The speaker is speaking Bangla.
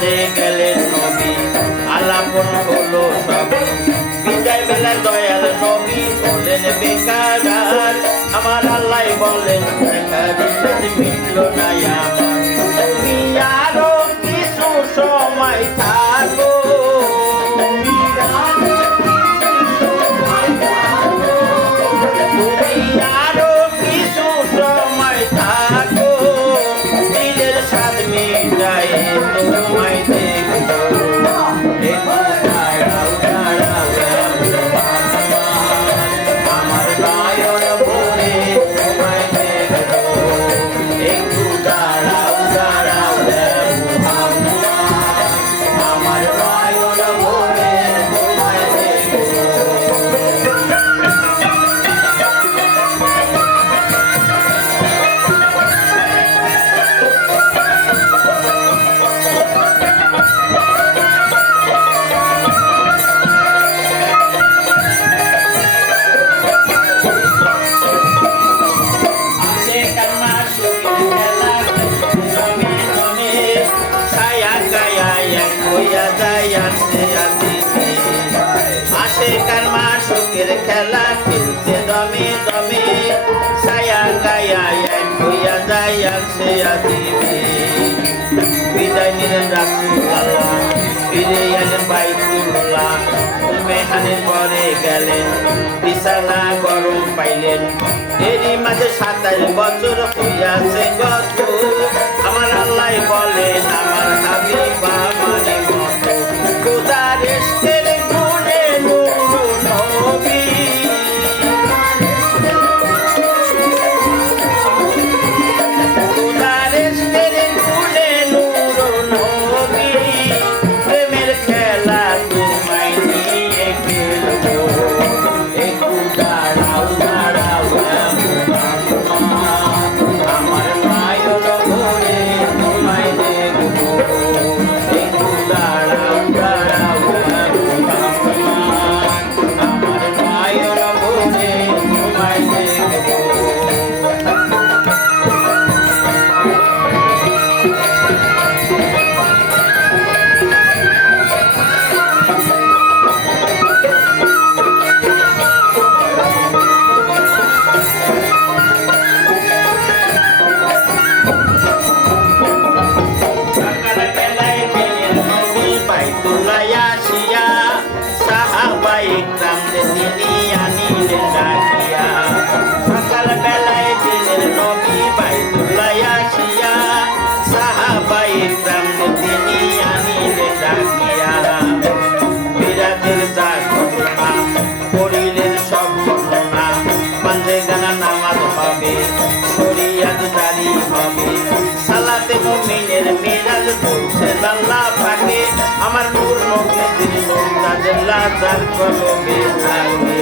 মেরাজে গেলেন নবী, আলাপন হলো সবে। বিদায় বেলা দয়াল নবী বলেন বেকার, আমার আল্লাহ বলেন মিটল না আমার, তুমি আরো কিছু সময় থাকো, তুমি আরো কিছু সময় থাকো, দিলের স্বাদ মিটায় তোমায় দেখবো। আমার নয়ন ভরে তোমায় দেখবো, একটু দাঁড়াও দাঁড়াও আমার নয়ন ভরে তোমায় দেখবো। আশেকার মাসুকের খেলা খেলছে দমে দমে, ছায়া গায়া এক হইয়া যায় আসে আসিবে। বিদায় নিলেন রাসূলুল্লাহ, ফিরে এলেন বাইতুল্লাহ, মেহানের পরে গেলেন, বিছানা গরম পাইলেন। এরই মাঝে 27 বছর হইয়াছে গত, আমার আল্লাহ বলেন আমার হাবিব আমারই মতো, খোদার ইশকের গুণে নূর নবী, খোদার ইশকের গুণে নূর নবী, প্রেমের খেলা তোমায় নিয়ে খেলবো, একটু দাঁড়াও দাঁড়াও আমার নয়ন ভরে তোমায় দেখবো, একটু দাঁড়াও দাঁড়াও আমার নয়ন ভরে তোমায় দেখবো। সকাল বেলায় গেলেন নবী বাইতুল্লাহ আসিয়া, সাহাবায়ে কিরামদের তিনি আনিলেন ডাকিয়া। সকাল বেলায় গেলেন নবী বাইতুল্লাহ আসিয়া, সাহাবায়ে কিরামদের তিনি আনিলেন ডাকিয়া। মিরাজের যা ঘটনা করিলেন সব বর্ণনা, বান্দেগানা নামাজ হবে, শরিয়াত জারি হবে, সালাতে মুমিনের মিরাজ চলছে আল্লাহ পাকে, আমার নূর নবীর নূর তাজেল্লা যার কলবে থাকে।